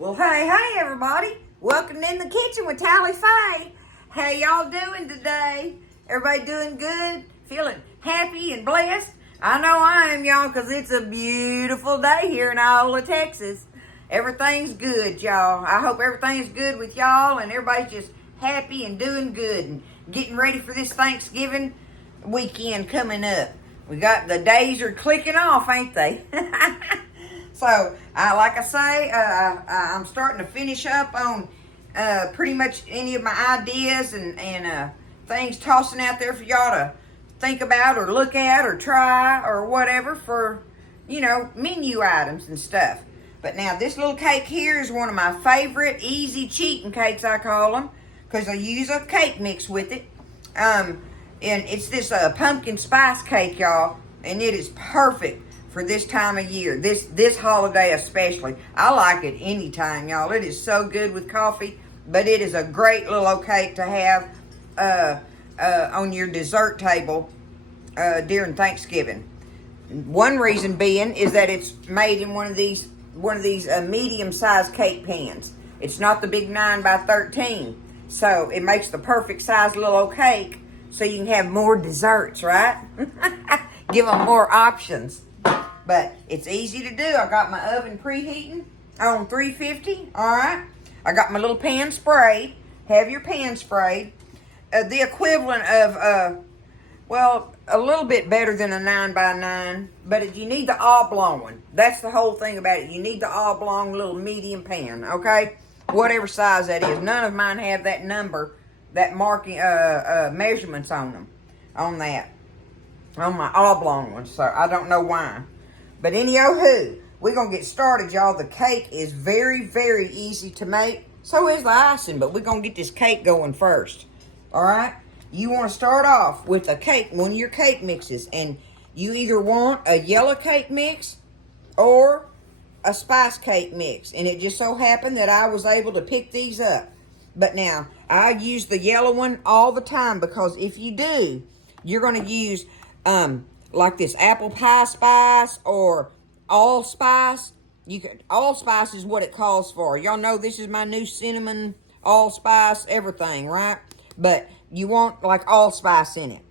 Well, hey, everybody. Welcome in the kitchen with Tally Faye. How y'all doing today? Everybody doing good? Feeling happy and blessed? I know I am, y'all, because it's a beautiful day here in Iola, Texas. Everything's good, y'all. I hope everything's good with y'all and everybody's just happy and doing good and getting ready for this Thanksgiving weekend coming up. We got the days are clicking off, ain't they? So, like I say, I'm starting to finish up on pretty much any of my ideas and things tossing out there for y'all to think about or look at or try or whatever for, menu items and stuff. But now, this little cake here is one of my favorite easy cheating cakes, I call them, because I use a cake mix with it. And it's this pumpkin spice cake, y'all, and it is perfect for this time of year, this holiday especially. I like it anytime, y'all. It is so good with coffee, but it is a great little cake to have on your dessert table during Thanksgiving. One reason being is that it's made in one of these medium-sized cake pans. It's not the big 9 by 13, so it makes the perfect size little cake, so you can have more desserts, right? Give them more options. But it's easy to do. I got my oven preheating on 350. All right. I got my little pan sprayed. Have your pan sprayed. The equivalent of, a little bit better than a 9 by 9. But you need the oblong one. That's the whole thing about it. You need the oblong little medium pan. Okay. Whatever size that is. None of mine have that number, that marking, measurements on them. On that. On my oblong one. So I don't know why. But anyhow, we're going to get started, y'all. The cake is very, very easy to make. So is the icing, but we're going to get this cake going first. All right? You want to start off with a cake, one of your cake mixes. And you either want a yellow cake mix or a spice cake mix. And it just so happened that I was able to pick these up. But now, I use the yellow one all the time because if you do, you're going to use like this apple pie spice or allspice. Allspice is what it calls for. Y'all know this is my new cinnamon allspice everything, right? But you want like allspice in it.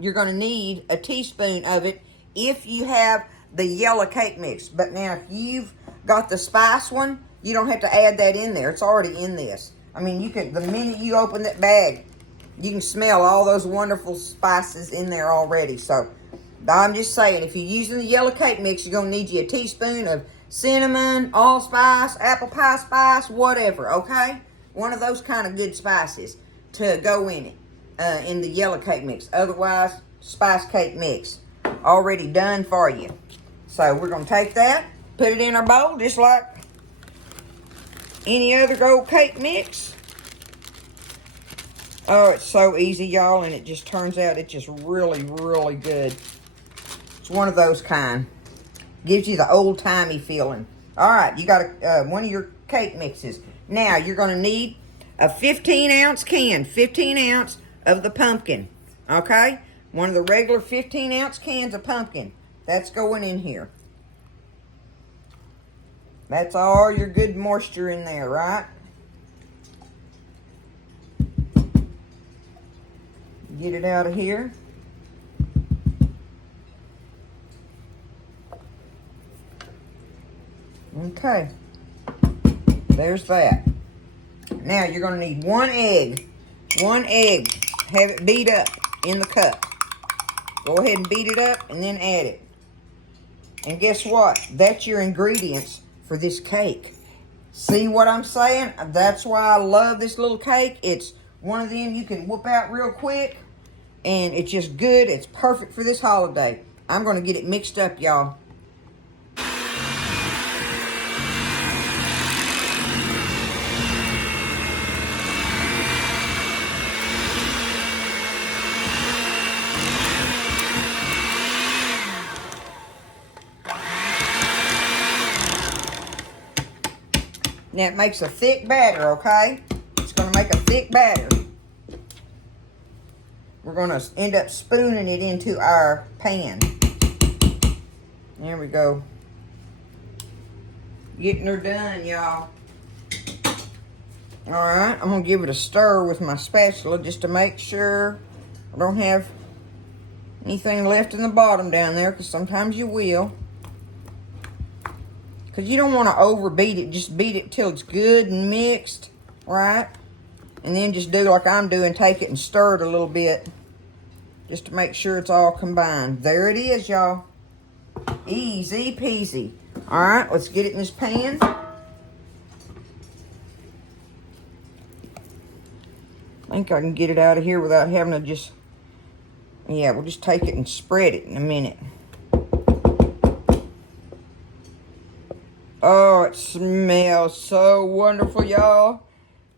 You're going to need a teaspoon of it if you have the yellow cake mix. But now if you've got the spice one, you don't have to add that in there. It's already in this. I mean, the minute you open that bag, you can smell all those wonderful spices in there already. So, I'm just saying, if you're using the yellow cake mix, you're going to need you a teaspoon of cinnamon, allspice, apple pie spice, whatever, okay? One of those kind of good spices to go in it, in the yellow cake mix. Otherwise, spice cake mix. Already done for you. So, we're going to take that, put it in our bowl, just like any other gold cake mix. Oh, it's so easy, y'all, and it just turns out it's just really, really good. It's one of those kind. Gives you the old-timey feeling. All right, you got one of your cake mixes. Now, you're going to need a 15-ounce can, 15 ounce of the pumpkin, okay? One of the regular 15-ounce cans of pumpkin. That's going in here. That's all your good moisture in there, right? Get it out of here. Okay. There's that. Now you're going to need one egg. One egg. Have it beat up in the cup. Go ahead and beat it up and then add it. And guess what? That's your ingredients for this cake. See what I'm saying? That's why I love this little cake. It's one of them you can whoop out real quick. And it's just good. It's perfect for this holiday. I'm going to get it mixed up, y'all. Now it makes a thick batter, okay? It's going to make a thick batter. We're going to end up spooning it into our pan. There we go. getting her done, y'all. All right, I'm gonna give it a stir with my spatula just to make sure I don't have anything left in the bottom down there, because sometimes you will. Because you don't want to overbeat it. Just beat it till it's good and mixed, right? And then just do like I'm doing, take it and stir it a little bit just to make sure it's all combined. There it is, y'all. Easy peasy. All right, let's get it in this pan. I think I can get it out of here without having to just, yeah, we'll just take it and spread it in a minute. Oh, it smells so wonderful, y'all.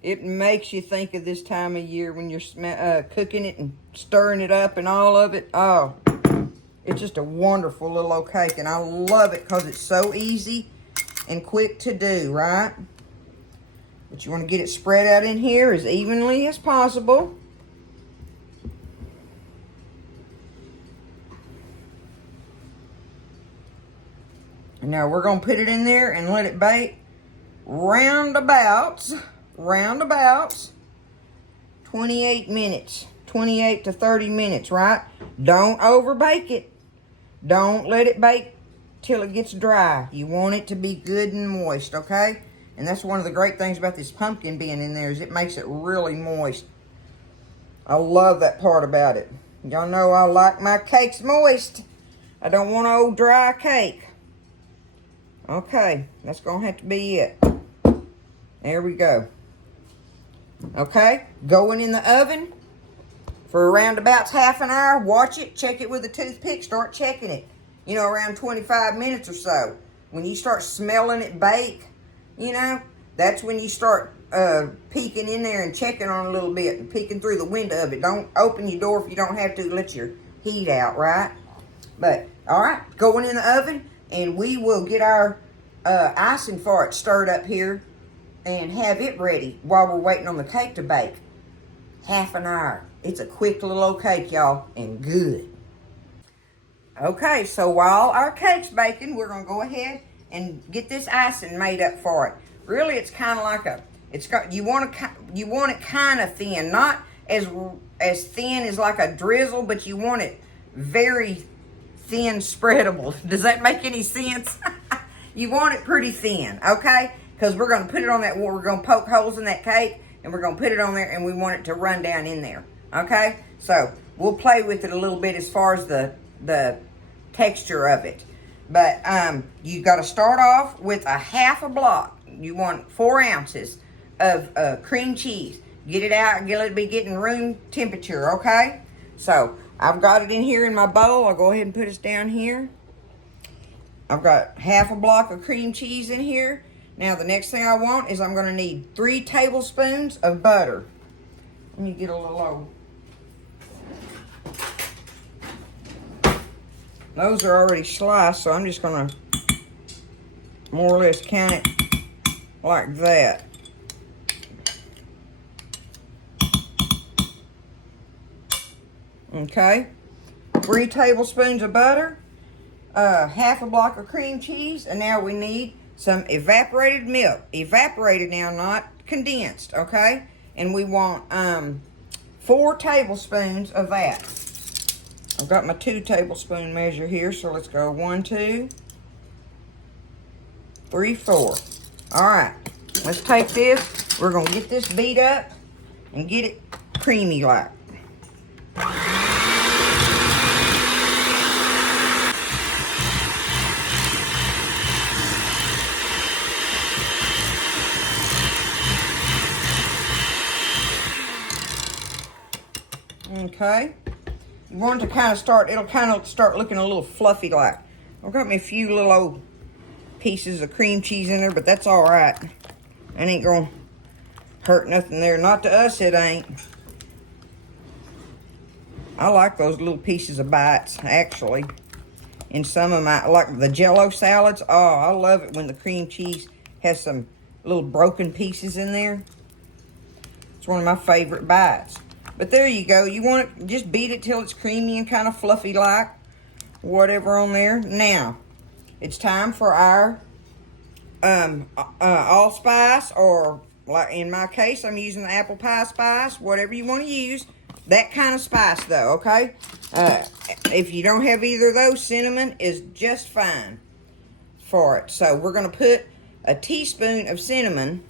It makes you think of this time of year when you're cooking it and stirring it up and all of it. Oh, it's just a wonderful little old cake, and I love it because it's so easy and quick to do, right? But you want to get it spread out in here as evenly as possible. And now we're going to put it in there and let it bake roundabouts 28 minutes. 28 to 30 minutes, right? Don't over bake it. Don't let it bake till it gets dry. You want it to be good and moist, okay? And that's one of the great things about this pumpkin being in there, is it makes it really moist. I love that part about it. Y'all know I like my cakes moist. I don't want an old dry cake. Okay, that's going to have to be it. There we go. Okay, going in the oven for around about half an hour. Watch it, check it with a toothpick, start checking it. You know, around 25 minutes or so. When you start smelling it bake, you know, that's when you start peeking in there and checking on a little bit and peeking through the window of it. Don't open your door if you don't have to. Let your heat out, right? But, all right, going in the oven, and we will get our icing for it stirred up here and have it ready while we're waiting on the cake to bake. Half an hour. It's a quick little old cake, y'all, and good. Okay, so while our cake's baking, we're going to go ahead and get this icing made up for it. Really, it's kind of like you want it kind of thin, not as thin as like a drizzle, but you want it very thin spreadable. Does that make any sense? You want it pretty thin, okay? Because we're going to put it on that, we're going to poke holes in that cake, and we're going to put it on there, and we want it to run down in there, okay? So we'll play with it a little bit as far as the texture of it. But you got to start off with a half a block. You want 4 ounces of cream cheese. Get it out, let it be getting room temperature, okay? So I've got it in here in my bowl. I'll go ahead and put it down here. I've got half a block of cream cheese in here. Now the next thing I want is I'm going to need 3 tablespoons of butter. Let me get a little old. Those are already sliced, so I'm just going to more or less count it like that. Okay, 3 tablespoons of butter, half a block of cream cheese, and now we need some evaporated milk. Evaporated now, not condensed, okay? And we want 4 tablespoons of that. I've got my 2 tablespoon measure here, so let's go 1, 2, 3, 4. All right, let's take this. We're gonna get this beat up and get it creamy like. Okay, you want it to kind of start, it'll kind of start looking a little fluffy like. I've got me a few little old pieces of cream cheese in there, but that's all right. It ain't gonna hurt nothing there. Not to us, it ain't. I like those little pieces of bites, actually. In some of my, like the Jell-O salads, oh, I love it when the cream cheese has some little broken pieces in there. It's one of my favorite bites. But there you go. You want it, just beat it till it's creamy and kind of fluffy like. Whatever on there. Now, it's time for our allspice, or like in my case, I'm using the apple pie spice, whatever you want to use. That kind of spice though, okay? If you don't have either of those, cinnamon is just fine for it. So we're going to put a teaspoon of cinnamon,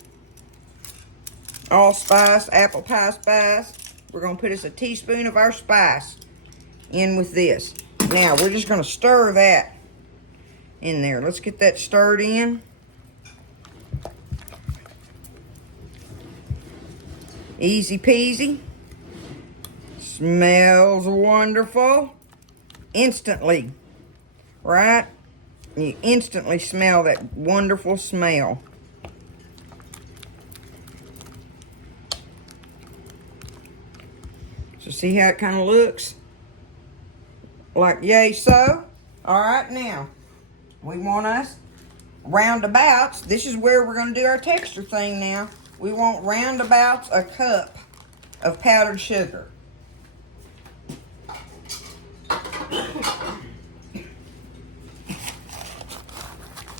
allspice, apple pie spice. We're going to put us a teaspoon of our spice in with this. Now we're just going to stir that in there. Let's get that stirred in. Easy peasy. Smells wonderful. Instantly, right? You instantly smell that wonderful smell. So see how it kind of looks? Like yay so. All right, now we want us roundabouts. This is where we're going to do our texture thing now. We want roundabouts a cup of powdered sugar.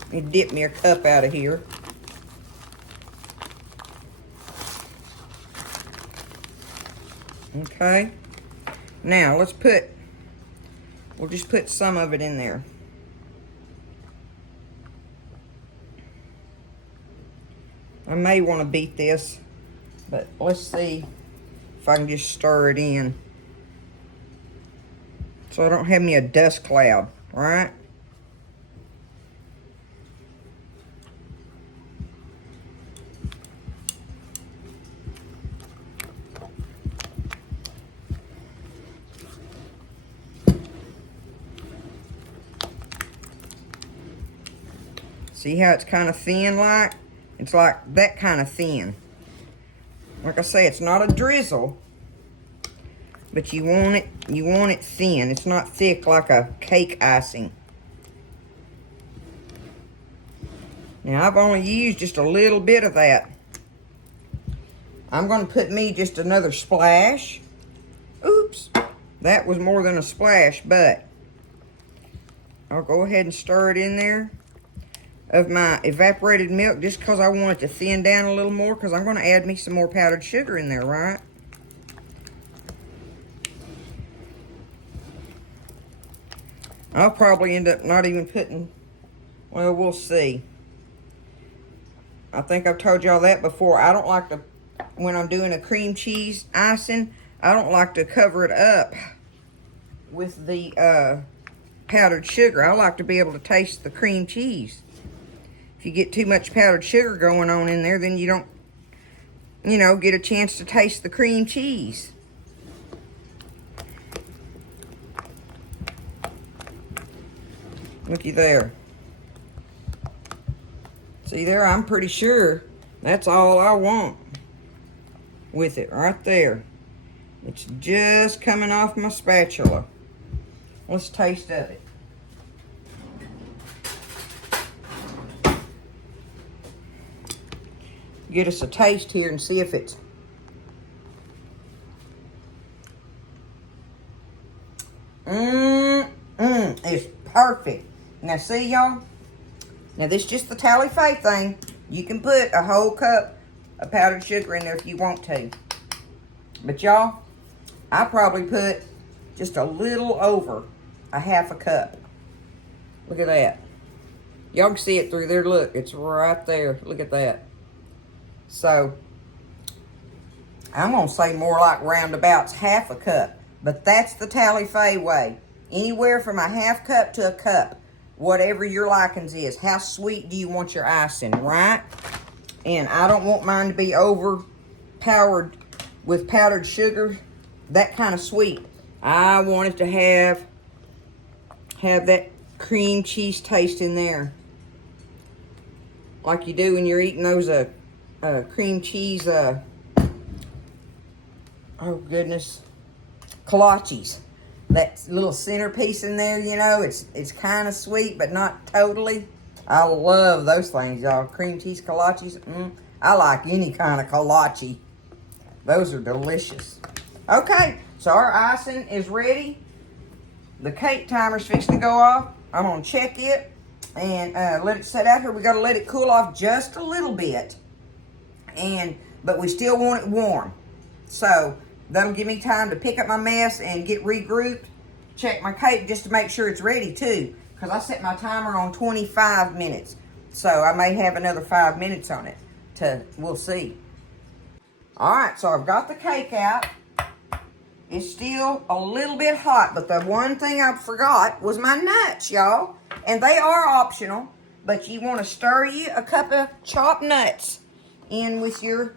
Let me dip me a cup out of here. Okay. Now we'll just put some of it in there. I may want to beat this, but let's see if I can just stir it in, so I don't have me a dust cloud, right? See how it's kind of thin like? It's like that kind of thin. Like I say, it's not a drizzle, but you want it thin. It's not thick like a cake icing. Now I've only used just a little bit of that. I'm going to put me just another splash. Oops, that was more than a splash, but I'll go ahead and stir it in there of my evaporated milk, just because I want it to thin down a little more, because I'm going to add me some more powdered sugar in there, right? I'll probably end up not even putting, well, we'll see. I think I've told y'all that before. I don't like to, when I'm doing a cream cheese icing, I don't like to cover it up with the powdered sugar. I like to be able to taste the cream cheese. If you get too much powdered sugar going on in there, then you don't, get a chance to taste the cream cheese. Looky there. See there, I'm pretty sure that's all I want with it right there. It's just coming off my spatula. Let's taste of it. Get us a taste here and see if it's it's perfect. Now see y'all, now this is just the Tally Faye thing. You can put a whole cup of powdered sugar in there if you want to, but y'all, I probably put just a little over a half a cup. Look at that. Y'all can see it through there. Look, it's right there. Look at that. So, I'm going to say more like roundabouts half a cup. But that's the Tally Faye way. Anywhere from a half cup to a cup. Whatever your likings is. How sweet do you want your icing, right? And I don't want mine to be overpowered with powdered sugar. That kind of sweet. I want it to have that cream cheese taste in there. Like you do when you're eating those cream cheese, oh goodness, kolaches. That little centerpiece in there, it's kind of sweet, but not totally. I love those things, y'all. Cream cheese kolaches. I like any kind of kolache. Those are delicious. Okay, so our icing is ready. The cake timer's fixing to go off. I'm going to check it. and let it set out here. We got to let it cool off just a little bit, but we still want it warm. So that'll give me time to pick up my mess and get regrouped. Check my cake just to make sure it's ready too, because I set my timer on 25 minutes. So I may have another 5 minutes on it. We'll see. All right, so I've got the cake out. It's still a little bit hot, but the one thing I forgot was my nuts, y'all. And they are optional, but you want to stir you a cup of chopped nuts in with your,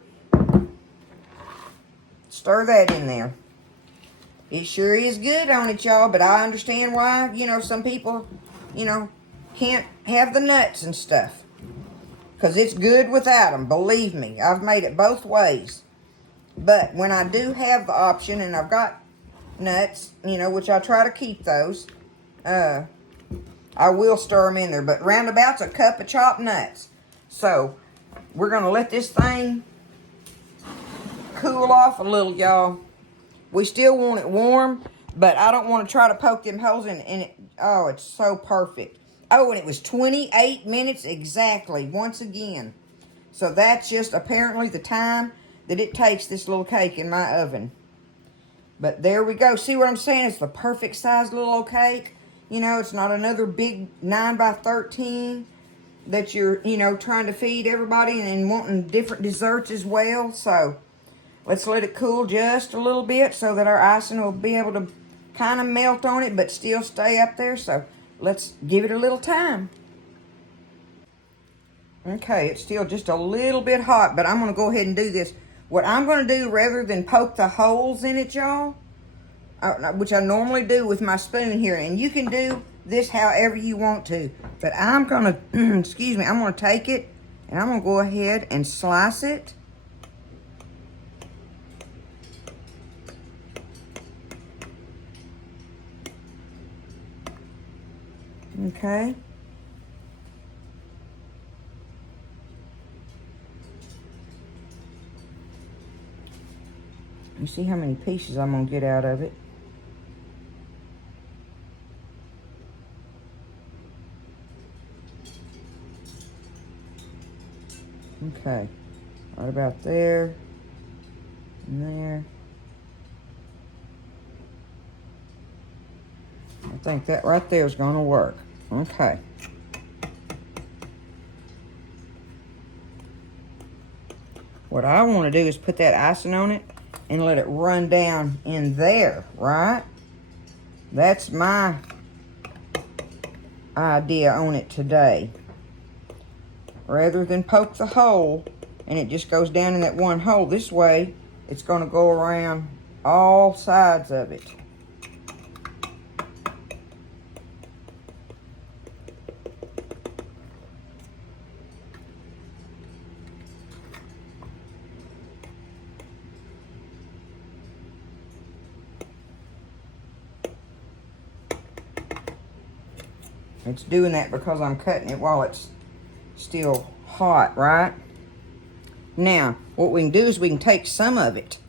stir that in there. It sure is good on it, y'all, but I understand why, some people, can't have the nuts and stuff. Because it's good without them, believe me. I've made it both ways. But when I do have the option, and I've got nuts, which I try to keep those, I will stir them in there. But roundabout's a cup of chopped nuts. So, we're going to let this thing cool off a little, y'all. We still want it warm, but I don't want to try to poke them holes in it. Oh, it's so perfect. Oh, and it was 28 minutes exactly, once again. So that's just apparently the time that it takes this little cake in my oven. But there we go. See what I'm saying? It's the perfect size little old cake. It's not another big 9 by 13 that you're, trying to feed everybody and wanting different desserts as well. So let's let it cool just a little bit so that our icing will be able to kind of melt on it but still stay up there. So let's give it a little time. Okay, it's still just a little bit hot, but I'm going to go ahead and do this. What I'm going to do, rather than poke the holes in it, y'all, which I normally do with my spoon here, and you can do this however you want to, but I'm going to, excuse me, I'm going to take it, and I'm going to go ahead and slice it. Okay. You see how many pieces I'm going to get out of it. Okay. Right about there. And there. I think that right there is going to work. Okay. What I want to do is put that icing on it and let it run down in there, right? That's my idea on it today. Rather than poke the hole and it just goes down in that one hole, this way it's going to go around all sides of it. It's doing that because I'm cutting it while it's still hot, right? Now, what we can do is we can take some of it.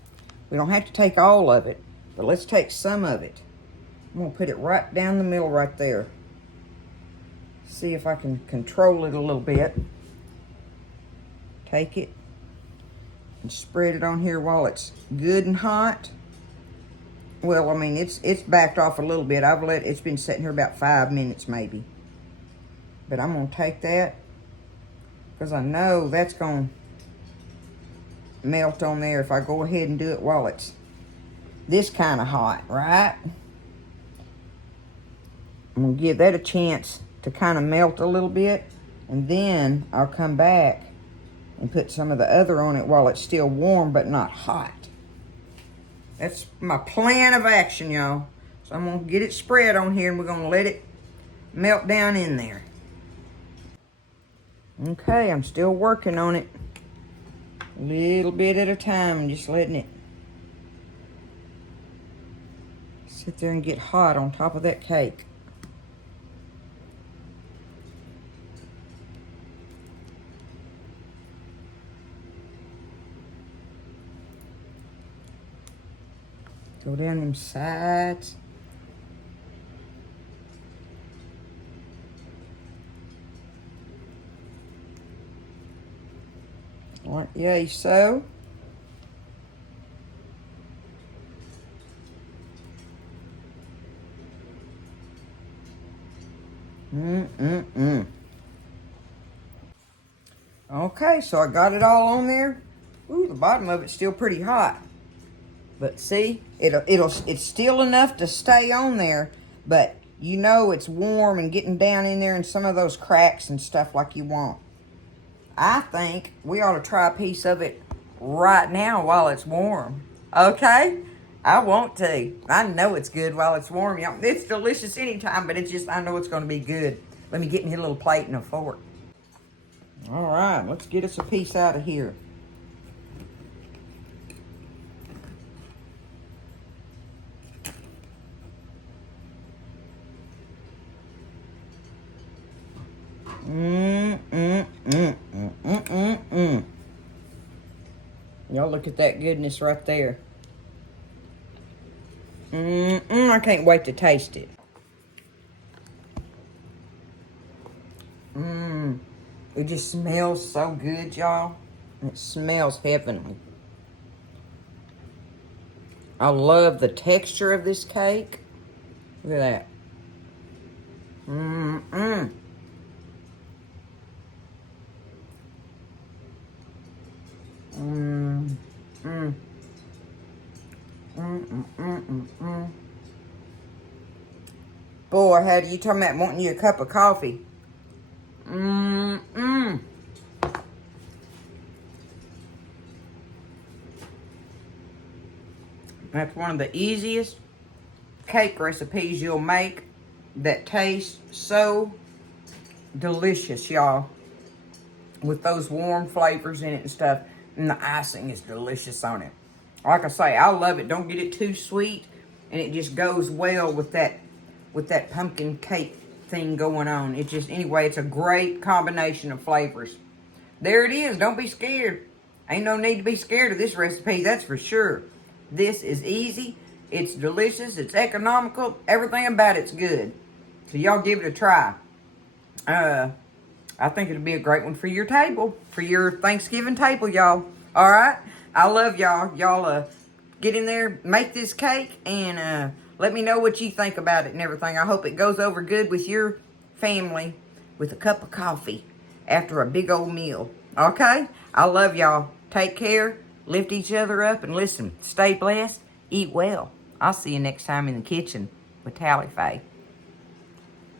We don't have to take all of it, but let's take some of it. I'm going to put it right down the middle right there. See if I can control it a little bit. Take it and spread it on here while it's good and hot. Well, I mean, it's backed off a little bit. It's been sitting here about 5 minutes maybe. But I'm going to take that because I know that's going to melt on there if I go ahead and do it while it's this kind of hot, right? I'm going to give that a chance to kind of melt a little bit, and then I'll come back and put some of the other on it while it's still warm but not hot. That's my plan of action, y'all. So I'm going to get it spread on here, and we're going to let it melt down in there. Okay, I'm still working on it. A little bit at a time, just letting it sit there and get hot on top of that cake. Go down them sides. Yay, so. Okay, so I got it all on there. Ooh, the bottom of it's still pretty hot. But see, it's still enough to stay on there, but you know it's warm and getting down in there and some of those cracks and stuff like you want. I think we ought to try a piece of it right now while it's warm. Okay? I want to. I know it's good while it's warm. Y'all. It's delicious anytime, but it's just, I know it's going to be good. Let me get me a little plate and a fork. All right, let's get us a piece out of here. Y'all look at that goodness right there. I can't wait to taste it. It just smells so good, y'all. It smells heavenly. I love the texture of this cake. Look at that. Boy, how do you talking about wanting you a cup of coffee? That's one of the easiest cake recipes you'll make that tastes so delicious, y'all. With those warm flavors in it and stuff. And the icing is delicious on it. Like I say, I love it. Don't get it too sweet. And it just goes well with that pumpkin cake thing going on. It just, anyway, it's a great combination of flavors. There it is. Don't be scared. Ain't no need to be scared of this recipe, that's for sure. This is easy. It's delicious. It's economical. Everything about it's good. So y'all give it a try. I think it'll be a great one for your table. For your Thanksgiving table, y'all. All right? I love y'all. Y'all get in there, make this cake, and let me know what you think about it and everything. I hope it goes over good with your family with a cup of coffee after a big old meal. Okay? I love y'all. Take care. Lift each other up. And listen, stay blessed. Eat well. I'll see you next time in the kitchen with Tally Faye.